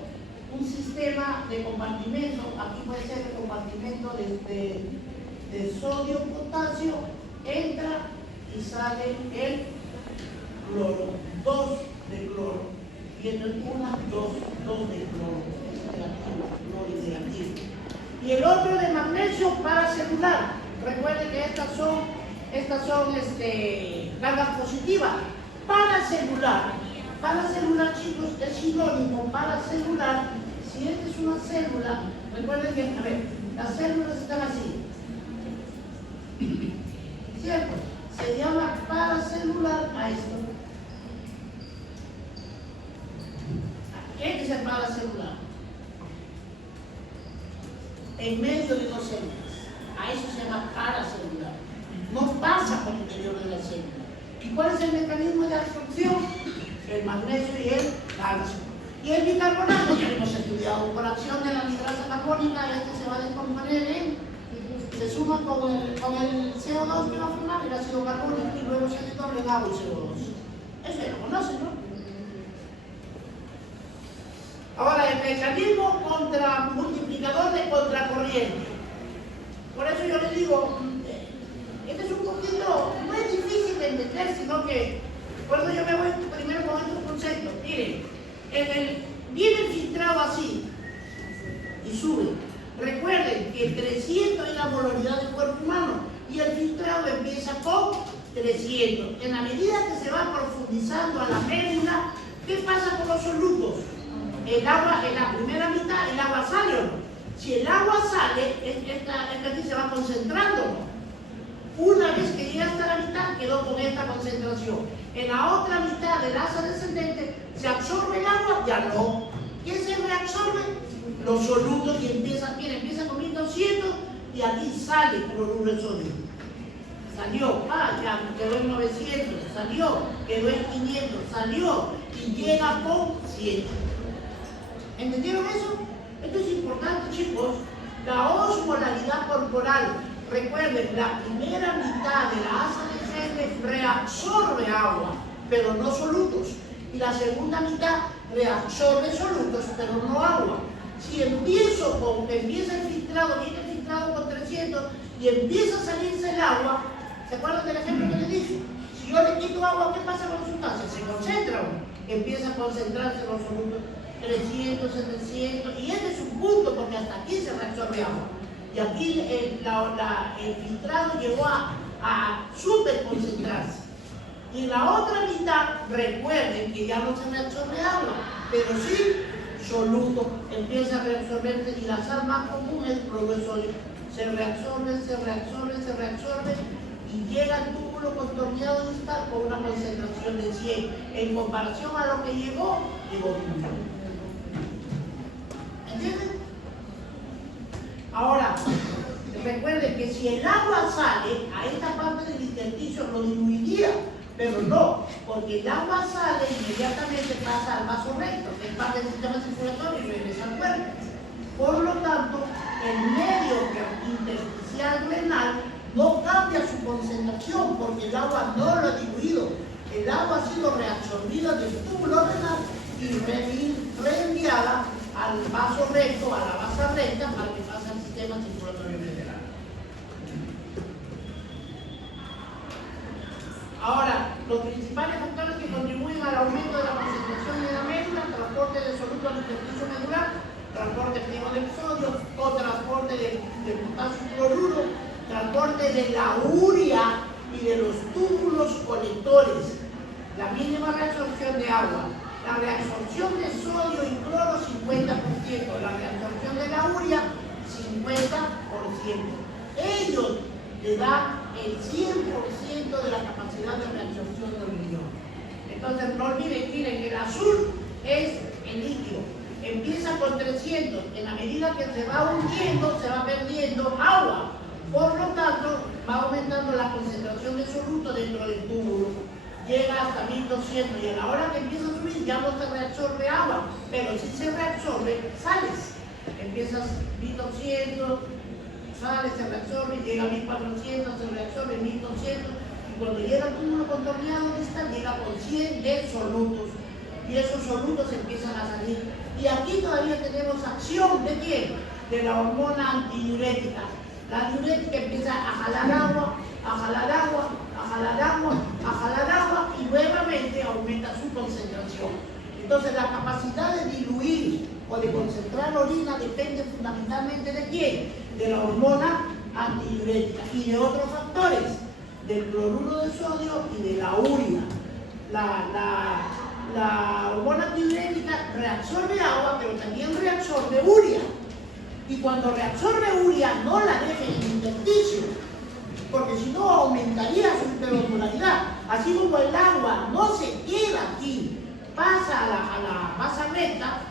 un sistema de compartimento. Aquí puede ser el compartimento de sodio, potasio, entra y sale el cloro, 2 de cloro. Y entonces 2 de cloro, cloro y negativo. Y el otro de magnesio paracelular. Recuerden que estas son cargas positivas. Paracelular, chicos, es sinónimo paracelular. Si esta es una célula, recuerden que, a ver, las células están así. ¿Cierto? Se llama paracelular a esto. Este es el paracelular. En medio de 2 células. A eso se llama paracelular. No pasa por el interior de la célula. ¿Y cuál es el mecanismo de absorción? El magnesio y el calcio. Y el bicarbonato que hemos estudiado por acción de la anhidrasa carbónica, se va a descomponer se suma con el CO2 que va a formar el ácido carbónico y luego se desdobla en agua y CO2. Eso ya lo conocen, ¿no? Ahora, el mecanismo multiplicador de contracorriente. Por eso yo les digo, este es un poquito, no es difícil de entender, sino que, por eso yo me voy primero con estos conceptos. Miren, viene el filtrado así y sube. Recuerden que 300 es la molaridad del cuerpo humano y el filtrado empieza con 300. En la medida que se va profundizando a la médula, ¿qué pasa con los solutos? El agua, en la primera mitad, el agua sale o no. Si el agua sale, esta aquí se va concentrando, ¿no? Una vez que llega hasta la mitad, quedó con esta concentración. En la otra mitad del asa descendente, ¿se absorbe el agua? Ya no. ¿Qué se reabsorbe? Los solutos y empieza con 1200 y aquí sale cloruro de sodio. Salió, ya quedó en 900, salió, quedó en 500, salió y llega con 100. ¿Entendieron eso? Esto es importante, chicos. La osmolaridad corporal. Recuerden, la primera mitad de la asa descendente reabsorbe agua, pero no solutos. Y la segunda mitad reabsorbe solutos, pero no agua. Si empieza el filtrado, viene el filtrado con 300 y empieza a salirse el agua, ¿se acuerdan del ejemplo que les dije? Si yo le quito agua, ¿qué pasa con la sustancia? Se concentra, empieza a concentrarse los solutos 300, 700, y este es un punto porque hasta aquí se reabsorbe agua. Y aquí el filtrado llegó a superconcentrarse. Y la otra mitad, recuerden que ya no se reabsorbe agua, pero sí soluto, empieza a reabsorberse y la sal más común es el cloruro de sodio. Se reabsorbe y llega al túbulo contorneado distal con una concentración de 100. En comparación a lo que llegó 1. ¿Entienden? Ahora, recuerden que si el agua sale a esta parte del intersticio lo diluiría, pero no, porque el agua sale e inmediatamente pasa al vaso recto, que es parte del sistema circulatorio y regresa al cuerpo. Por lo tanto, el medio intersticial renal no cambia su concentración porque el agua no lo ha diluido. El agua ha sido reabsorbida del túbulo renal y reenviada al vaso recto, a la vasa recta, para que pase al sistema circulatorio general. Ahora, los principales factores que contribuyen al aumento de la concentración de la médula: transporte de soluto al intersticio medular, transporte activo del sodio o transporte de potasio cloruro, transporte de la urea y de los túbulos colectores, la mínima reabsorción de agua, la reabsorción de sodio y cloro 50%, la reabsorción de la urea 50%. Ellos le dan el 100% de la capacidad de reabsorción del riñón. Entonces no olviden, miren, el azul es el líquido. Empieza con 300, en la medida que se va hundiendo, se va perdiendo agua. Por lo tanto, va aumentando la concentración de soluto dentro del túbulo. Llega hasta 1200 y a la hora que empieza a subir ya no se reabsorbe agua, pero si se reabsorbe sales. Empiezas 1200, sale, se reabsorbe, llega a 1400, se reabsorbe 1200 y cuando llega al túbulo contorneado distal llega con 100 de solutos y esos solutos empiezan a salir. Y aquí todavía tenemos acción ¿de quién? De la hormona antidiurética. La diurética empieza a jalar agua, a jalar agua, a jalar agua, a jalar agua y nuevamente aumenta su concentración. Entonces la capacidad de diluir o de concentrar orina depende fundamentalmente ¿de quién? De la hormona antidiurética y de otros factores, del cloruro de sodio y de la urea. La hormona antidiurética reabsorbe agua, pero también reabsorbe urea. Y cuando reabsorbe urea, no la deja en el intersticio, porque si no aumentaría su hiperosmolaridad. Así como el agua no se queda aquí, pasa a la masa recta,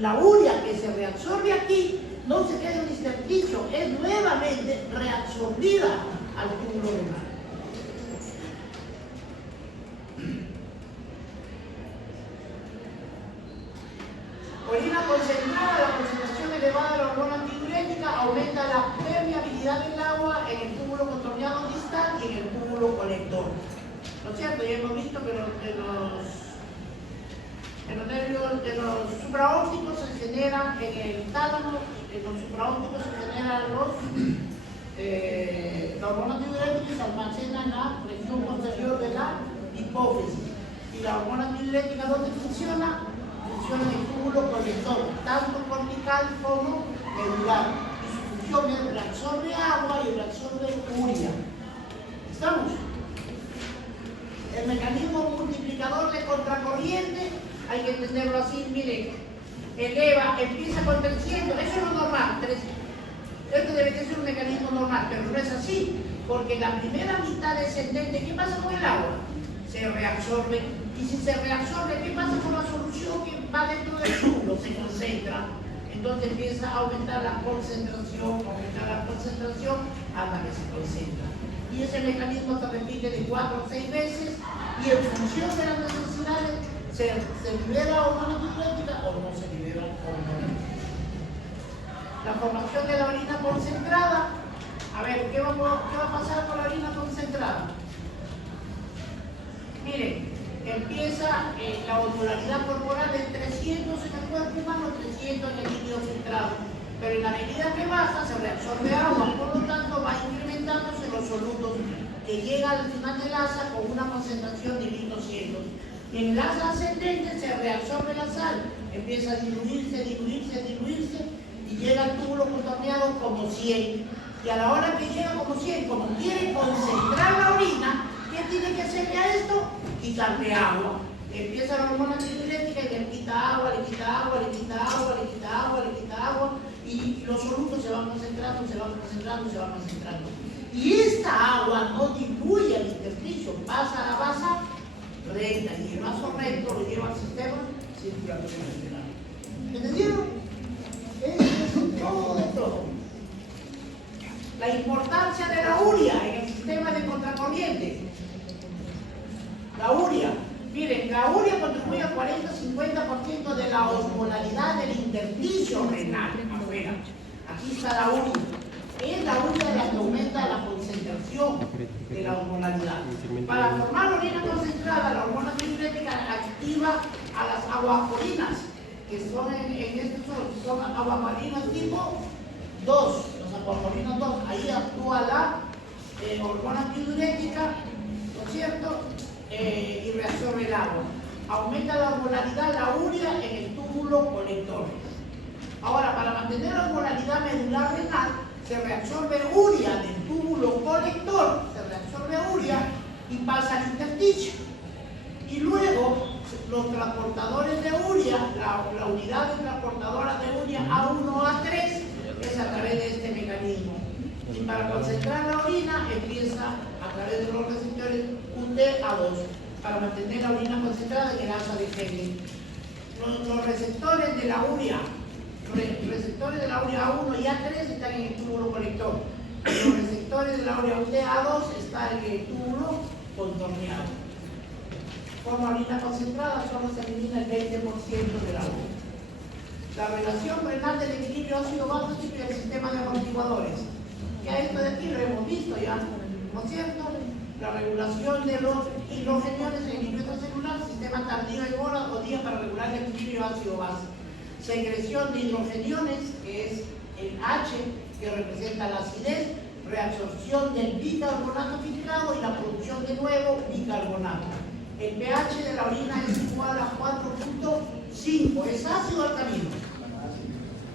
la urea que se reabsorbe aquí no se queda en el intersticio, es nuevamente reabsorbida al túbulo renal. Orina concentrada, la concentración elevada de la hormona antidiurética aumenta la permeabilidad del agua en el túbulo contorneado distal y en el túbulo colector. ¿No es cierto? Ya hemos visto que en los nervios de los supraópticos se generan en el tálamo, en los supraópticos se generan la hormona antidiurética y se almacena en la región posterior de la hipófisis. Y la hormona antidiurética, ¿dónde funciona? Funciona en el túbulo colector, tanto cortical como medular. Y su función es reabsorbe agua y reabsorbe urea. ¿Estamos? El mecanismo multiplicador de contracorriente, hay que entenderlo así, miren, empieza con 300, eso es lo normal, esto debe ser un mecanismo normal, pero no es así, porque la primera mitad descendente, ¿qué pasa con el agua? Se reabsorbe, y si se reabsorbe, ¿qué pasa con la solución que va dentro del túbulo? Se concentra, entonces empieza a aumentar la concentración hasta que se concentra. Y ese mecanismo se repite de 4 o 6 veces, y en función de las necesidades, se libera hormona antidiurética o no se libera hormona antidiurética. La formación de la orina concentrada. A ver, ¿qué va a pasar con la orina concentrada? Miren, empieza la osmolaridad corporal en 300 en el cuerpo humano, 300 en el líquido filtrado. Pero en la medida que baja, se reabsorbe agua, por lo tanto va incrementándose los solutos que llega al final del asa con una concentración de 1200. En el asa ascendente se reabsorbe la sal, empieza a diluirse y llega al túbulo contorneado como 100. Y a la hora que llega como 100, como quiere concentrar la orina, ¿qué tiene que hacerle a esto? Quitarle agua. Empieza la hormona antidiurética y le quita agua, y los solutos se van concentrando. Y esta agua no diluye al intersticio, pasa a la base recta, y el vaso recto lo lleva al sistema circulatorio. ¿Entendieron? Eso es todo de todo. La importancia de la urea en el sistema de contracorriente. La urea. Miren, la urea contribuye al 40-50% de la osmolaridad del intersticio renal afuera. Aquí está la urea. Es la urea la que aumenta la concentración de la osmolaridad. Para formar orina concentrada, la hormona antidiurética activa a las aguaporinas, que son son aguaporinas tipo 2, los aguaporinas 2. Ahí actúa la hormona antidiurética, ¿no es cierto? Y reabsorbe el agua. Aumenta la osmolaridad, la urea en el túbulo colector. Ahora, para mantener la osmolaridad medular renal, se reabsorbe urea del túbulo colector, y pasa al intersticio. Y luego, los transportadores de urea, la unidad de transportadora de urea A1, A3, es a través de este mecanismo. Y para concentrar la orina, empieza a través de los receptores UT-A2, para mantener la orina concentrada en el asa de Henle. Los receptores de la urea, A1 y A3 están en el túbulo colector. Los receptores de la urea UT-A2 están en el túbulo contorneado. Forma orina concentrada, solo se elimina el 20% del agua. La relación renal del equilibrio ácido-básico y el sistema de amortiguadores. Ya esto de aquí lo hemos visto ya, ¿no es cierto? La regulación de los hidrogeniones en el equilibrio celular, sistema tardío en horas o días para regular el equilibrio ácido-base. Secreción de hidrogeniones, que es el H, que representa la acidez, reabsorción del bicarbonato filtrado y la producción de nuevo bicarbonato. El pH de la orina es igual a 4.5. ¿Es ácido o alcalino?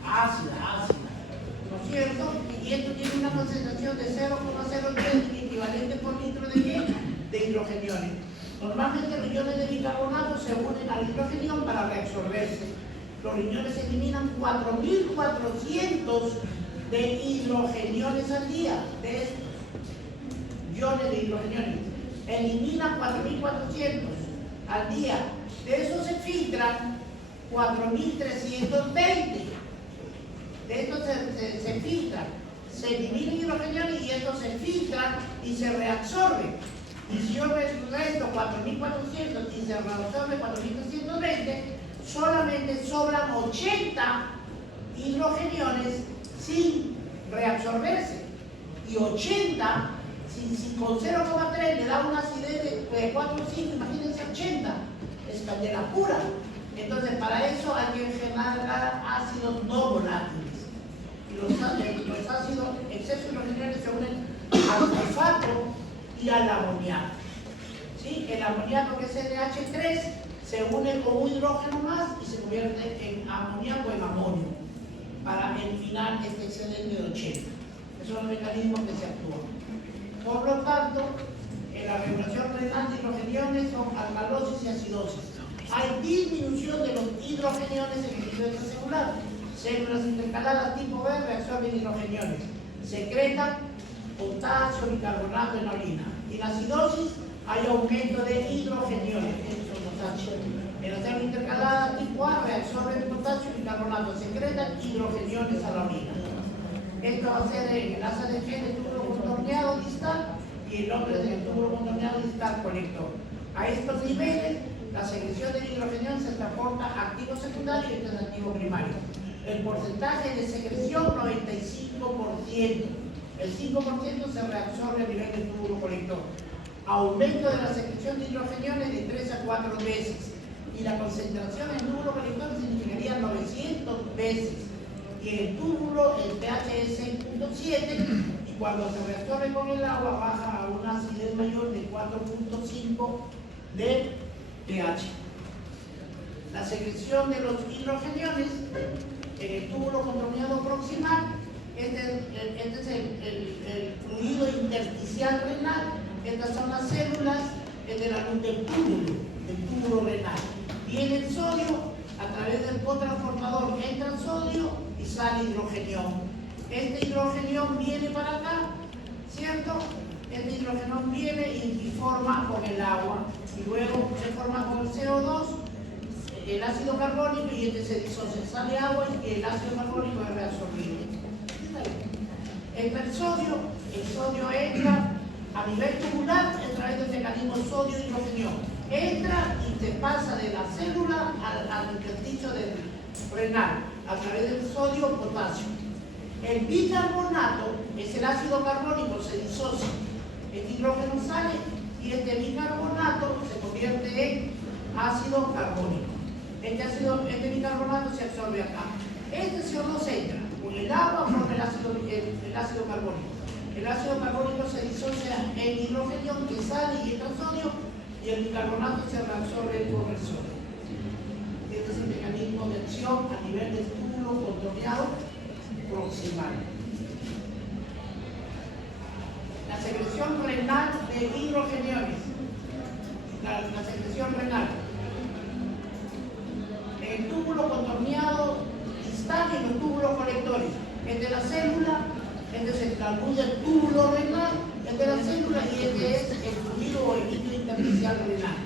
Ácida. ¿No es cierto? Y esto tiene una concentración de 0,03 equivalente por litro de ¿qué? De hidrogeniones. Normalmente los iones de bicarbonato se unen al hidrogenión para reabsorberse. Los riñones eliminan 4.400 de hidrogeniones al día, de estos iones de hidrogeniones. Elimina 4.400 al día. De esos se filtran 4.320. De estos se filtran. Se eliminan hidrogeniones y estos se filtran y se reabsorben. Y si yo resto 4.400 y se reabsorbe 4.320, solamente sobran 80 hidrogeniones sin reabsorberse y 80 con 0,3 le da una acidez de 4 o 5, imagínense 80, es candela pura. Entonces para eso hay que generar ácidos no volátiles. Y los ácidos exceso hidrogeniones se unen al fosfato y al amoníaco. ¿Sí? El amoníaco, que es NH3, se une con un hidrógeno más y se convierte en amoníaco, en amonio, para eliminar este excedente de 80. Esos son los mecanismos que se actúan. Por lo tanto, en la regulación renal de hidrogeniones son alcalosis y acidosis. Hay disminución de los hidrogeniones en el tejido extracelular. Células intercaladas tipo B reabsorben hidrogeniones. Secretan potasio, bicarbonato en la orina. Y en la acidosis hay aumento de hidrogeniones. Estos son los H. En la célula intercalada tipo A reabsorben potasio y bicarbonato. Secretan hidrogeniones a la orina. Esto va a ser en el asa de G del túbulo contorneado distal y el nombre del túbulo contorneado distal colector. A estos niveles, la secreción de hidrogenión se transporta a activo secundario y este es activo primario. El porcentaje de secreción, 95%. El 5% se reabsorbe a nivel del túbulo colector. Aumento de la secreción de hidrogeniones de 3 a 4 veces. Y la concentración en el túbulo colector significaría 900 veces. Y en el túbulo el pH es 6.7 y cuando se reabsorbe con el agua baja a una acidez mayor de 4.5 de pH. La secreción de los hidrogeniones en el túbulo contorneado proximal, este es el fluido intersticial renal, estas son las células de la luz del túbulo renal. Viene el sodio, a través del cotransformador entra el sodio y sale hidrogenión. Este hidrogenión viene para acá, ¿cierto? Este hidrogenión viene y forma con el agua y luego se forma con el CO2, el ácido carbónico y este se disocia, sale agua y el ácido carbónico es reabsorbido. Entra el sodio entra a nivel tubular a través del mecanismo sodio-hidrogenión. Entra y se pasa de la célula al intersticio renal a través del sodio-potasio. El bicarbonato es el ácido carbónico, se disocia. El hidrógeno sale y este bicarbonato se convierte en ácido carbónico. Este bicarbonato se absorbe acá. Este CO2 entra con el agua, forma el ácido carbónico. El ácido carbónico se disocia en hidrogeno que sale y entra sodio y el bicarbonato se reabsorbe por el sodio. Este es el mecanismo de acción a nivel del túbulo contorneado proximal. La secreción renal de hidrogeniones. La secreción renal. En el túbulo contorneado distal y en los túbulos colectores. Entre la célula, este es el luz del túbulo renal, este de la célula y este es el fluido o el líquido intersticial renal.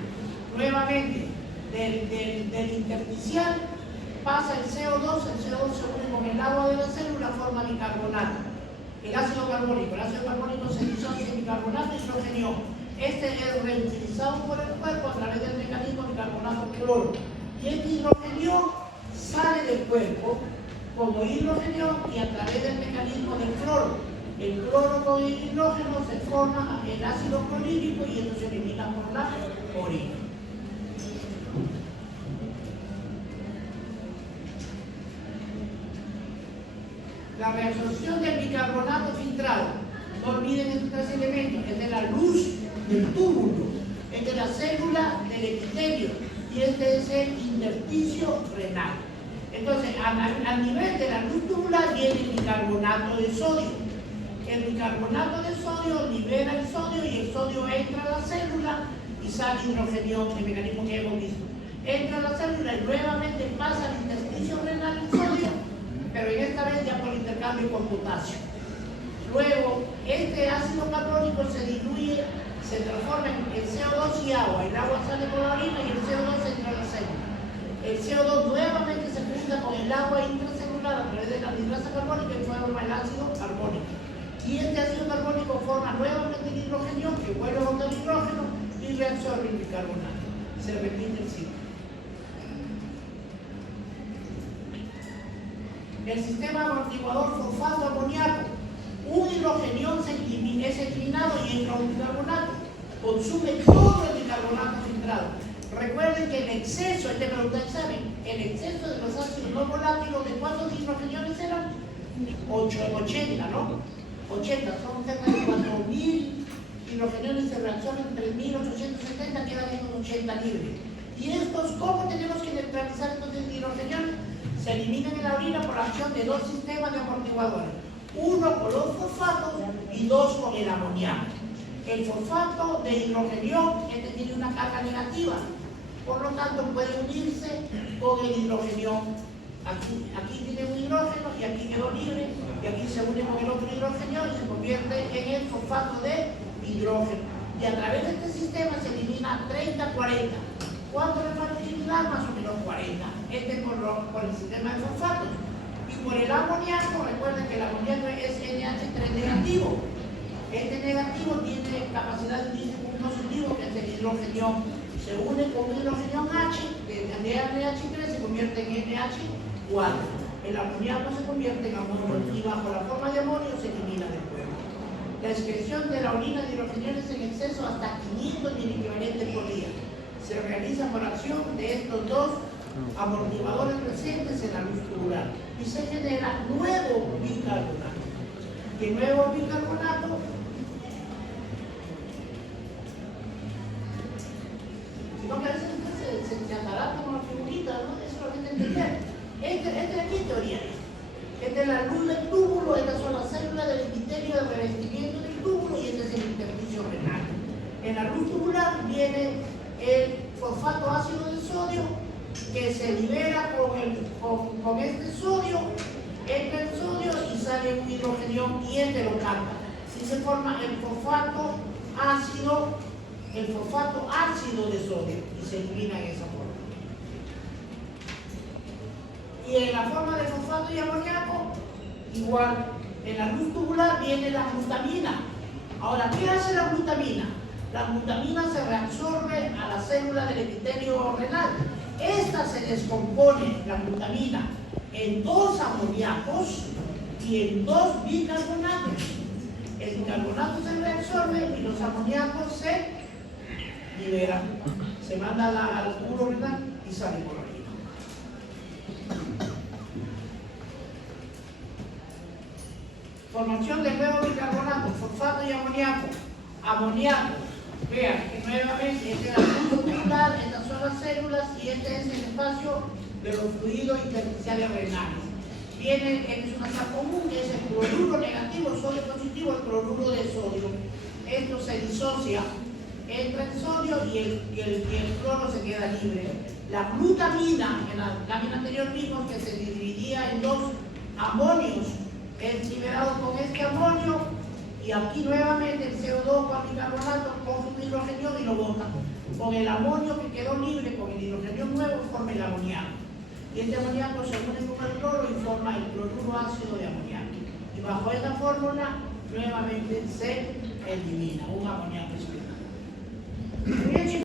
Nuevamente, del intersticial pasa el CO2 se une con el agua de la célula, forma bicarbonato. El ácido carbónico se disocia en bicarbonato y hidrogenio. Este es reutilizado por el cuerpo a través del mecanismo bicarbonato-cloro. Y este hidrogenio sale del cuerpo como hidrogenio y a través del mecanismo del cloro. El cloro con el hidrógeno se forma el ácido clorhídrico y esto se elimina por la orina. La reabsorción del bicarbonato filtrado, no olviden estos tres elementos, es de la luz del túbulo, es de la célula del epitelio y este es el intersticio renal. Entonces, a nivel de la luz tubular viene el bicarbonato de sodio. El bicarbonato de sodio libera el sodio y el sodio entra a la célula y sale hidrogenio, el mecanismo que hemos visto. Entra a la célula y nuevamente pasa al intersticio renal el sodio, pero en esta vez ya por intercambio con potasio. Luego, este ácido carbónico se diluye, se transforma en CO2 y agua. El agua sale por la orina y el CO2 entra a la célula. El CO2 nuevamente se junta con el agua intracelular a través de la anhidrasa carbónica y forma el ácido carbónico. Y este ácido carbónico forma nuevamente el hidrógeno que vuelve a botar hidrógeno y reabsorbe el bicarbonato. Se repite el ciclo. El sistema amortiguador fosfato amoníaco. Un hidrogenión es eliminado y entra un bicarbonato. Consume todo el bicarbonato filtrado. Recuerden que el exceso, este pregunta de examen, el exceso de los ácidos no volátiles, ¿de cuántos hidrogeniones eran? 80, ¿no? 80, son cerca de 4.000 hidrogeniones se reaccionan, 3.870 quedan estos 80 libres. ¿Y estos cómo tenemos que neutralizar estos hidrogeniones? Se eliminan en la orina por acción de dos sistemas de amortiguadores. Uno con los fosfatos y dos con el amoníaco. El fosfato de hidrogenión, este tiene una carga negativa, por lo tanto puede unirse con el hidrogenión. Aquí tiene un hidrógeno y aquí quedó libre, y aquí se une con el otro hidrogenión y se convierte en el fosfato de hidrógeno. Y a través de este sistema se elimina 30-40. ¿Cuánto le falta eliminar? Más o menos 40. Este por el sistema de fosfatos. Y por el amoníaco, recuerden que el amoníaco es NH3 negativo. Este negativo tiene capacidad de unirse con un positivo, que es el hidrogenión. Se une con un hidrogenión H, de NH3 se convierte en NH4. El amoníaco se convierte en amonio y bajo la forma de amonio se elimina del cuerpo. La excreción de la orina de hidrogeniones en exceso hasta 500 miliequivalentes por día. Se realiza por acción de estos dos amortiguadores presentes en la luz tubular y se genera nuevo bicarbonato. Y el nuevo bicarbonato no, que a veces se atará como la figurita, ¿no? Eso lo que entender. Este de aquí es teoría. Esta es la luz del túbulo, estas son las células del epitelio de revestimiento del túbulo y este es el intersticio renal. En la luz tubular viene el fosfato ácido de sodio que se libera con este sodio, entra el sodio y sale un hidrogenión y este lo capta. Si se forma el fosfato ácido de sodio y se elimina en esa forma. Y en la forma de fosfato y amoníaco, igual, en la luz tubular viene la glutamina. Ahora, ¿qué hace la glutamina? La glutamina se reabsorbe a la célula del epitelio renal. Esta se descompone, la glutamina, en dos amoníacos y en dos bicarbonatos. El bicarbonato se reabsorbe y los amoníacos se liberan. Se manda al túbulo renal y sale por la orina. Formación de nuevo bicarbonato, fosfato y amoníaco. Amoníaco. Vean que nuevamente este es la luz tubular, estas son las células y este es el espacio de los fluidos intersticiales renales. Es una sal común que es el cloruro negativo, el sodio positivo, el cloruro de sodio. Esto se disocia, entra el sodio y el cloro se queda libre. La glutamina, en la lámina anterior vimos que se dividía en dos amonios, es liberado con este amonio. Y aquí nuevamente el CO2 con el bicarbonato coge un hidrogenión y lo bota. Con el amonio que quedó libre, con el hidrogenión nuevo, forma el amoníaco. Y este amoníaco se une con el cloro y forma el cloruro ácido de amoníaco. Y bajo esta fórmula, nuevamente se elimina un amoníaco especial.